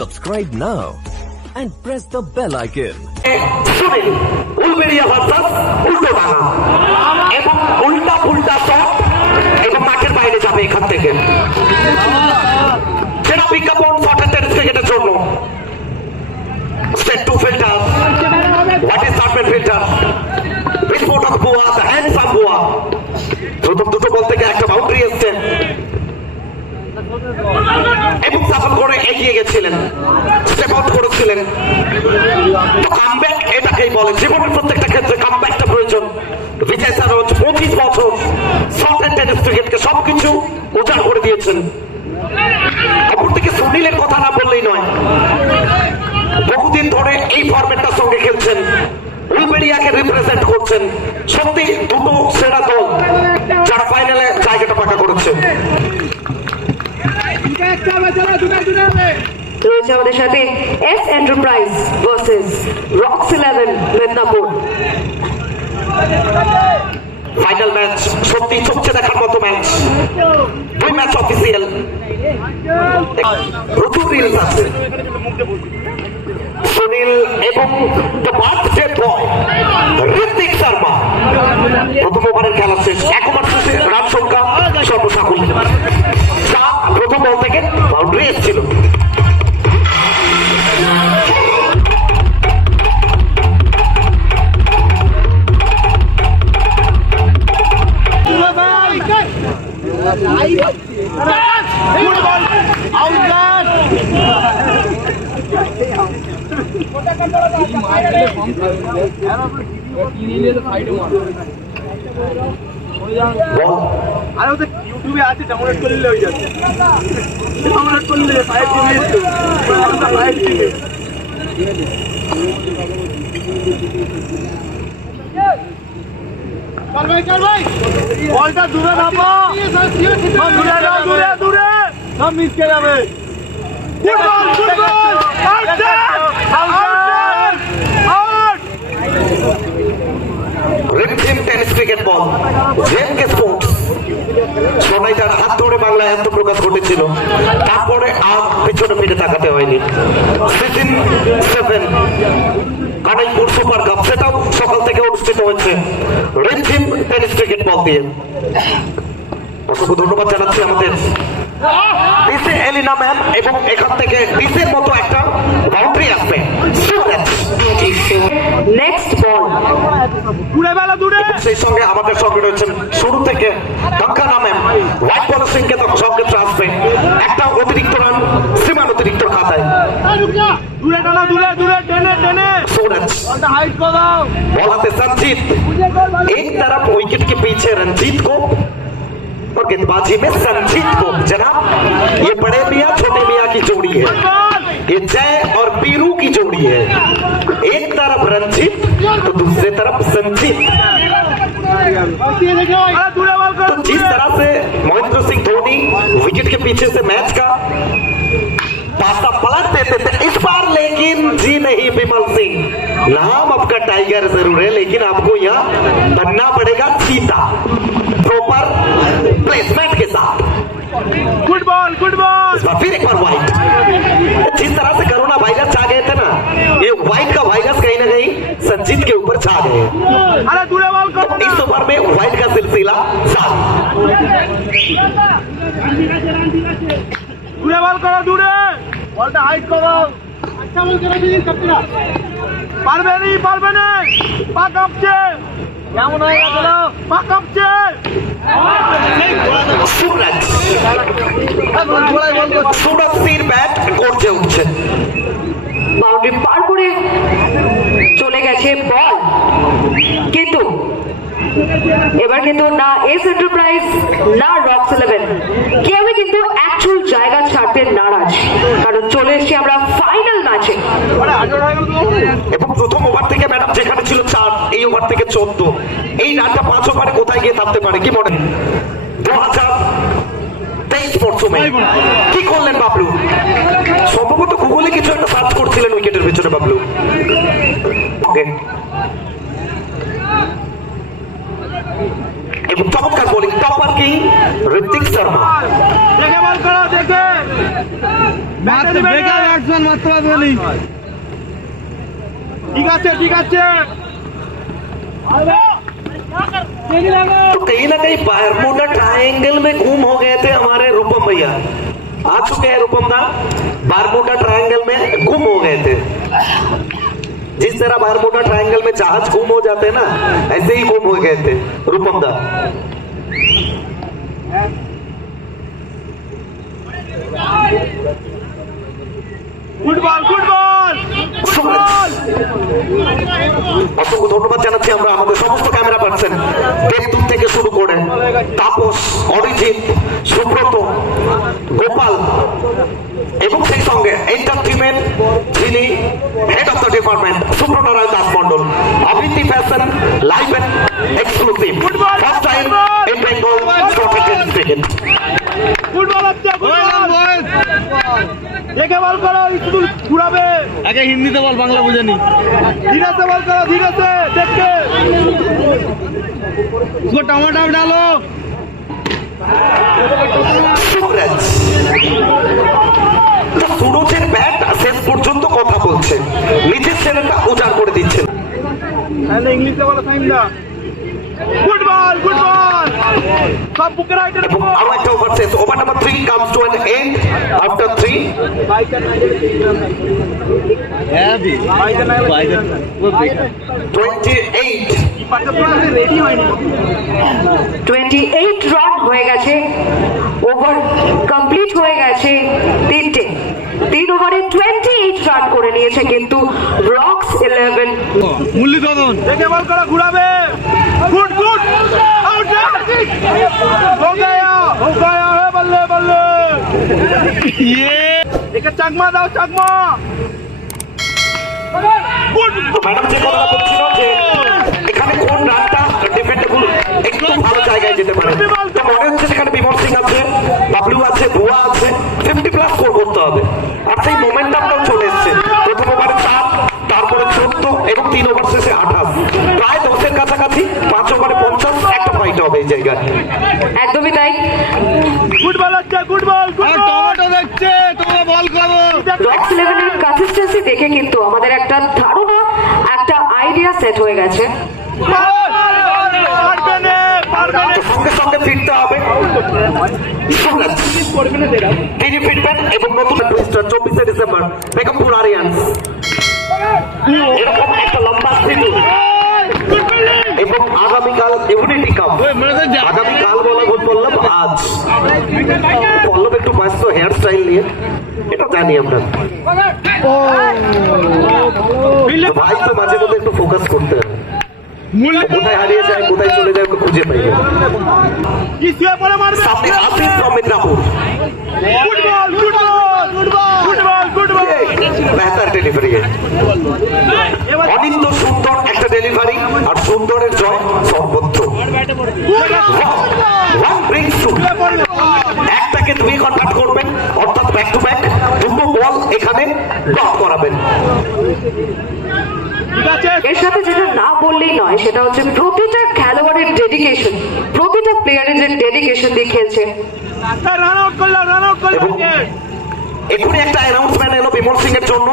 Subscribe now and press the bell icon. Uluberia versus Ultodanga এবং উল্টা পুল্টা shot এবং মাঠের বাইরে যাবে এখান থেকে। সেটা বিজ্ঞাপন ফটাতের ক্রিকেটের জন্য। State to filter what is servant filter বিস্ফোট of বুয়া হ্যান্ডসাম বুয়া প্রথম দুটো বল থেকে একটা বাউন্ডারি এসছে। এবং সাফল করে এগিয়ে গেছিলেন স্টেপ আউট করেছিলেন কামব্যাক এটাকেই বলে, জীবনের প্রত্যেকটা ক্ষেত্রে কামব্যাকটা প্রয়োজন। বিজয় সারোজ পঁচিশ বছর শর্ট অ্যান্ড টেনিস ক্রিকেটকে সবকিছু উজাড় করে দিয়েছেন। অপরদিকে সুনীলের কথা না বললেই নয়, বহুদিন ধরে এই ফরম্যাটটার সঙ্গে খেলছেন উলবেরিয়াকে রিপ্রেজেন্ট করছেন। সত্যি দুটো সেরা দল যারা ফাইনালে জায়গাটা পাকা করেছে। রয়েছে আমাদের সাথে S enterprise versus rocks eleven Medinipur. Final match সত্যি চোখছে দেখার মতো ম্যাচ দুই ম্যাচ অফিসিয়াল প্রচুর রিলস আছে। সুনীল এবং দ্য বয় ঋতিক শর্মা। প্রথম ওভারের খেলা শেষ। আরে ওদের ইউটিউবে আছে ডাউনলোড করলে হয়ে যাচ্ছে ডাউনলোড দূরে নামো দূরে দূরে সব মিস যাবে ফুটবল ফুটবল ধরে আত্মপ্রকাশ ঘটেছিল। তারপরে আর পিছনে ফিরে তাকাতে হয়নি। বল অসংখ্য ধন্যবাদ জানাচ্ছি আমাদের। এলিনা ম্যাম এবং এখান থেকে ডিসের মতো একটা বাউন্ডারি আসবে। নেক্সট বল বেলা সেই সঙ্গে আমাদের সঙ্গে রয়েছেন শুরু থেকে দক্ষা নামে হোয়াইট বল সিংকে সঙ্গে আসবে একটা অতিরিক্ত রান সীমান অতিরিক্ত খাতায় দূরে টানা দূরে দূরে টেনে টেনে सूरज বলটা হাইট করে দাও बॉल आते संजीत एक तरफ विकेट के पीछे रंजीत को और गेंदबाजी में संजीत को जनाब ये बड़े मियाँ छोटे मियाँ की जोड़ी है ये जय और तो जिस तरह से महेंद्र सिंह धोनी विकेट के पीछे से मैच का पासा पलट देते थे इस बार लेकिन जी नहीं विमल सिंह। नाम आपका टाइगर ज़रूर है लेकिन आपको यहाँ बनना पड़ेगा चीता। प्रॉपर प्लेसमेंट के साथ। गुड बॉल गुड बॉल फिर एक बार व्हाइट इस ओवर में व्हाइट का सिलसिला चालू দূরে বল করো দূরে বলটা হাইট করো আচ্ছা বল করে দিন কাপড়া পারবে নি পারবে না পা কাঁপছে কেমন হয়ে গেল পা কাঁপছে सूरज सूरज सिर बैट গর্জে উঠছে বাউন্ডারি পার করে চলে গেছে বল কিন্তু এবার কিন্তু না এস এন্টারপ্রাইজ না রক্স ইলেভেন কেউই কিন্তু অ্যাকচুয়াল জায়গা ছাড়তে নারাজ। কারণ চলে এসেছি আমরা ফাইনাল ম্যাচে এবং প্রথম ওভার থেকে ম্যাডাম যেখানে ছিল চার, এই ওভার থেকে চোদ্দ। এই রানটা পাঁচ ওভারে কোথায় গিয়ে থামতে পারে, কি মনে? দু হাজার তেইশ মরশুমে কি করলেন বাবলু? সম্ভবত গুগলে কিছু একটা সার্চ করছিলেন উইকেটের পেছনে বাবলু। ওকে এবং চমৎকার bowling topper king Hrithik Sharma দেখে বল করো দেখে ব্যাটে দিবে না। ব্যাটসম্যান মারতে পারবে না ঠিক আছে ঠিক আছে तो कहीं ना कहीं बारमूडा ट्रायंगल में गुम हो गए थे हमारे रूपम भैया आ चुके हैं रूपम दा बारमूडा ट्रायंगल में गुम हो गए थे जिस तरह बारमोटा ट्रायंगल में जहाज़ गुम हो जाते हैं ना, ऐसे ही गुम हो गए थे। रूपम दा। गुड बॉल गुड অসংখ্য ধন্যবাদ জানাচ্ছি আমরা আমাদের সমস্ত ক্যামেরা পার্সন দেবদূত থেকে শুরু করে তাপস অরিজিৎ সুব্রত গোপাল এবং সেই সঙ্গে এন্টারটেনমেন্ট যিনি head of the department Subranarayan Das Mandal আবৃত্তি fashion live exclusive first time in Bengal football! দেখে বল করো স্কুল ঘুরাবে আগে হিন্দিতে বল বাংলা বুঝেনি ধীরে से বল করো ধীরে से देख के उसको टमाटर डालो সুরজ তো সুরজের ব্যাট শেষ পর্যন্ত কথা বলছে নিজের ছেলেটা উজাড় করে দিচ্ছেন তাহলে ইংলিশে বলো সাইন দা সব বুকে রাইটের এবং আরও একটা ওভার শেষ over number three comes to an end after three হ্যাঁ দি টোয়েন্টি এইট রেডি হয়নি টোয়েন্টি এইট রান হয়ে গেছে ওভার কমপ্লিট হয়ে গেছে তিনটে। তিন ওভারে টোয়েন্টি এইট রান করে নিয়েছে কিন্তু রক্স ইলেভেন মুরলি কখন দেখে বল করো ঘুরাবে গুড গুড আউট हो गया हो गया है बल्ले बल्ले ये একে চাকমা দাও চাকমা গুড তো ম্যাডাম যে কথা বলছিল যে এখানে কোন রানটা ডিফেন্ডেবল একটু ভালো জায়গায় যেতে পারে মনে সেখানে বিমল সিং আছে বাবলু আছে বুয়া আছে ফিফটি প্লাস স্কোর করতে হবে। আর সেই মোমেন্টামটাও চলে এসছে। প্রথম ওভারে চার তারপরে চোদ্দ এবং তিন ওভার শেষে আঠাশ। প্রায় দশের কাছাকাছি পাঁচ ওভারে পঞ্চাশ একটা ফাইট হবে এই জায়গায়। একদমই তাই। ফুটবল হচ্ছে ফুটবল আর টমেটো দেখছে তোমরা বল করো রক্স ইলেভেনের কনসিস্টেন্সি দেখে কিন্তু আমাদের একটা ধারণা একটা আইডিয়া সেট হয়ে গেছে পারবে না পারবে না তো সঙ্গে সঙ্গে ফিরতে হবে সুরজ তিনি ফিরবেন এবং নতুন টুইস্টার চব্বিশে ডিসেম্বর বেগমপুর আরিয়ান্স এরকম একটা লম্বা সিরিজ এবং আগামীকাল ইউনিটি কাপ আগামীকাল বলা বললাম আজ। পল্লব একটু ব্যস্ত হেয়ার স্টাইল নিয়ে। এটা জানি আমরা। ভাই তো মাঝে মধ্যে একটু ফোকাস করতে হবে। কোথায় হারিয়ে যায় কোথায় চলে যায় খুঁজে পাই সামনে আসিফ from মিদনাপুর। বেহতার ডেলিভারি অনিন্দ সুন্দর একটা ডেলিভারি আর সুন্দরের জয়। এর সাথে যেটা না বললেই নয় সেটা হচ্ছে প্রতিটা খেলোয়াড়ের ডেডিকেশন প্রতিটা প্লেয়ারের যে ডেডিকেশন দিয়ে খেলছে। এক্ষুনি একটা অ্যানাউন্সমেন্ট এলো বিমল সিং এর জন্য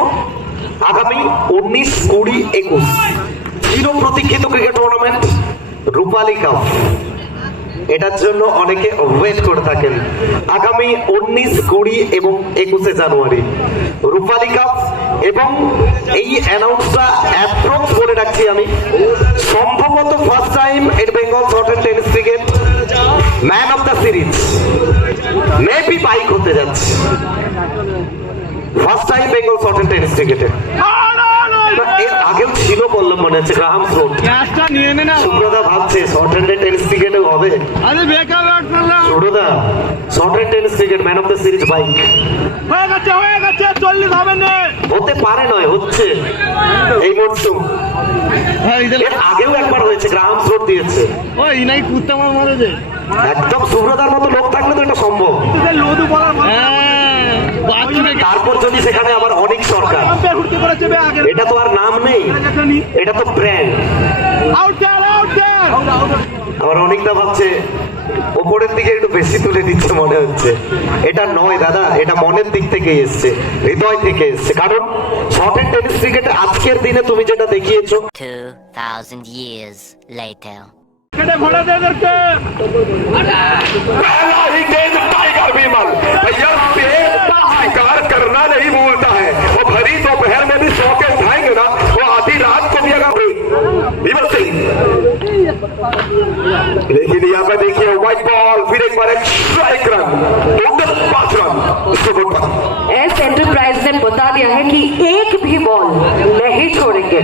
আগামী উনিশ কুড়ি একুশ। চির প্রতীক্ষিত ক্রিকেট টুর্নামেন্ট রূপালী কাপ এটার জন্য অনেকে ওয়েট করে থাকেন। আগামী উনিশ, কুড়ি এবং একুশে জানুয়ারি। রূপালী কাপ এবং এই অ্যানাউন্সটা অ্যাপ্রোচ করে রাখছি আমি। সম্ভবত first time at Bengal short and tennis cricket man of the series maybe bike হতে যাচ্ছে। First time Bengal short and tennis ক্রিকেটে এর আগেও ছিল বললাম মনে হচ্ছে গ্রাহাম রোড ক্যাশটা নিয়ে নে না। সুব্রতা ভাবছে শর্ট হ্যান্ড টেনিস ক্রিকেটেও হবে। আরে বেকার ব্যাট করলাম। Subrata short hand tennis cricket man of the series bike হয়ে গেছে হয়ে গেছে চল্লিশ হবে না। হতে পারে নয় হচ্ছে। এই মরশুম হ্যাঁ এর আগেও একবার হয়েছে গ্রাহাম রোড দিয়েছে। ওই ইনাই কুত্তা মার মারেছে একদম সুব্রতার মতো লোক থাকলে তো এটা সম্ভব। বলার তারপর যদি সেখানে আবার অনেক সরকার এটা তো আর নাম নেই এটা তো ব্র্যান্ড দেয়ার অনেকটা ভাবছে ওপরের দিকে একটু বেশি তুলে দিচ্ছে মনে হচ্ছে। এটা নয় দাদা এটা মনের দিক থেকে এসছে হৃদয় থেকে এসছে। কারণ শর্ট হ্যান্ড টেনিস ক্রিকেটে আজকের দিনে তুমি যেটা দেখিয়েছো 2,000 years later. दे टाइगर शिकार करना नहीं भूलता है। वो भरी दोपहर में भी सौ के उठाएँगे ना वो आधी रात को भी अगर सिंह। लेकिन यहाँ पे देखिए व्हाइट बॉल फिर एक बार एक स्ट्राइक रन टोटल पाँच रन एस एंटरप्राइज ने बता दिया है कि एक भी बॉल नहीं छोड़ेंगे।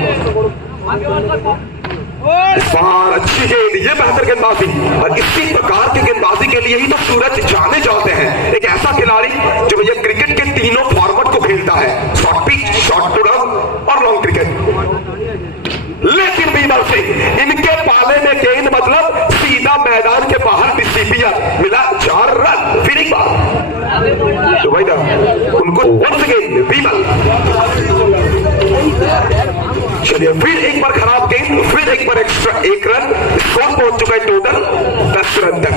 इस बार अच्छी गेंद ये बेहतर गेंदबाजी। और इसी प्रकार की गेंदबाजी के लिए ही तो सूरज जाने जाते हैं। एक ऐसा खिलाड़ी जो भैया क्रिकेट के तीनों फॉर्मेट को खेलता है। Short pitch short two run और लॉन्ग क्रिकेट लेकिन बीमल सिंह, इनके पाले में गेंद मतलब सीधा मैदान के बाहर डिसीपियर मिला चार रन, फिर एक बार। तो भाई उनको वंस बीमल। चलिए फिर एक बार खराब गेंद फिर एक बार एक्स्ट्रा एक रन स्कोर पहुँच चुका है टोटल दस रन तक।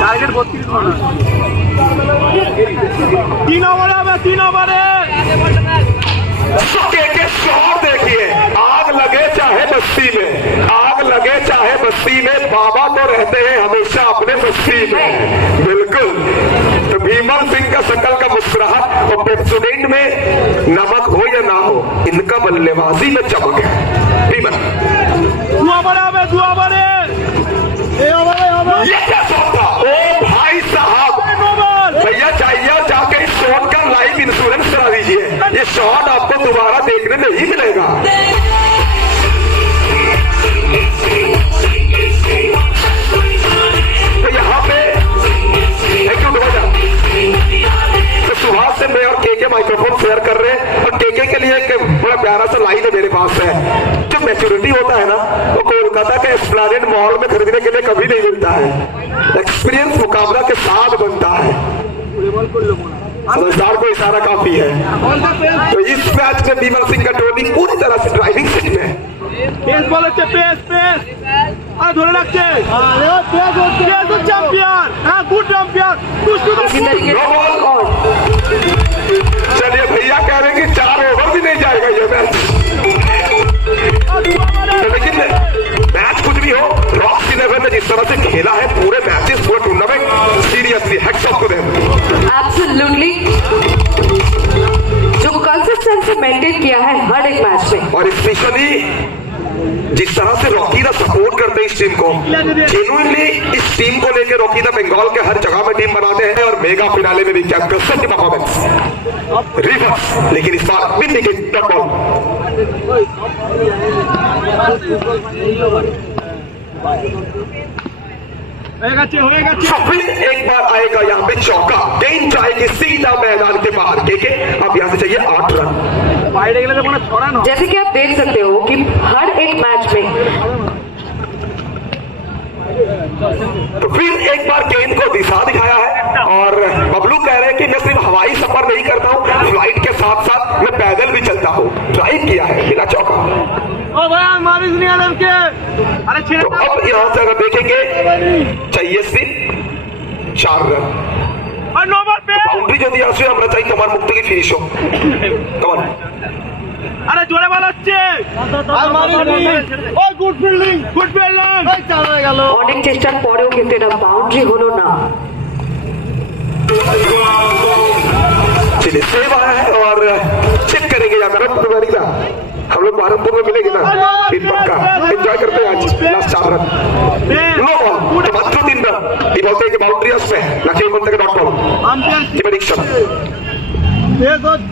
टारगेट बहुत तीन ओवर में तीन ओवर के शोर देखिए। आग लगे चाहे बस्ती में आग लगे चाहे बस्ती में बाबा तो रहते हैं हमेशा अपने बस्ती में। बिल्कुल। तो भीमन सिंह का सकल का मुस्कुराहट और पेप्सोडेंट में नमक हो या ना हो इनका बल्लेबाजी में चमक है। भीमन ओ भाई साहब। भैया चाहिए इस का लाइफ इंश्योरेंस करा दीजिए। शॉट आपको दोबारा देखने नहीं मिलेगा। कभी नहीं मिलता है। एक्सपीरियंस मुकाबला के साथ बनता है। समझदार को इशारा काफ़ी है। तो इस मैच में बीमल सिंह का टोली पूरी तरह से ड्राइविंग सीट में पेस बॉल अच्छे पेस पेस धोने लगते चैंपियन गुड चैंपियन चलिए भैया कह रहे कि चार ओवर भी नहीं जाएगा ये मैच तो लेकिन भी हो। रॉक्स इलेवन ने जिस तरह से खेला है पूरे मैचेस पूरे tournament seriously hats to them absolutely जो कंसिस्टेंसी मेंटेन किया है हर एक मैच में। और स्पेशली जिस तरह से रॉकी दा सपोर्ट करते हैं इस टीम को जेनुअनली इस टीम को लेकर रॉकी दा बंगाल के हर जगह में टीम बनाते हैं और मेगा फिनाले में भी क्या कसम की परफॉर्मेंस रिवर्स लेकिन इस बार मिड विकेट एक बार आएगा यहाँ पे चौका गेंद जाएगी सीधा मैदान के बाहर ठीक है अब यहाँ से चाहिए आठ रन जैसे कि आप देख सकते हो कि हर एक मैच में तो फिर एक बार गेंद को दिशा दिखाया है और बबलू कह रहे हैं कि मैं सिर्फ़ हवाई सफ़र नहीं करता हूँ फ़्लाइट के साथ साथ मैं पैदल भी चलता हूँ। ड्राइव किया है बिना चौका। ও ভাই মারিস নি আলমকে আরে ছেড়ে तो দাও अब यहाँ से अगर देखेंगे चाहिए सिर्फ चार रन আর নো বল পেস বাউন্ডারি যদি আসে আমরা চাই তোমার মুখ থেকে ফিনিশ হোক তোমার আরে জোরে বল হচ্ছে আর মারিস নি ও গুড ফিল্ডিং গুড ফিল্ডিং এই চাল হয়ে গেল অনেক চেষ্টার পরেও কিন্তু এটা বাউন্ডারি হলো না चलिए सेव आया है और चेक करेंगे या मेरा तुम्हारी का हम लोग बहरमपुर में मिलेंगे ना, दिन पक्का। एंजॉय करते हैं आज। लास्ट चार रन डॉट ये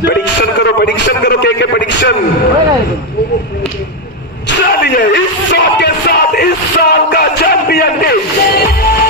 परीक्षण करो परीक्षण करो के के चलिए, इस के साथ इस साल का चैंपियन टीम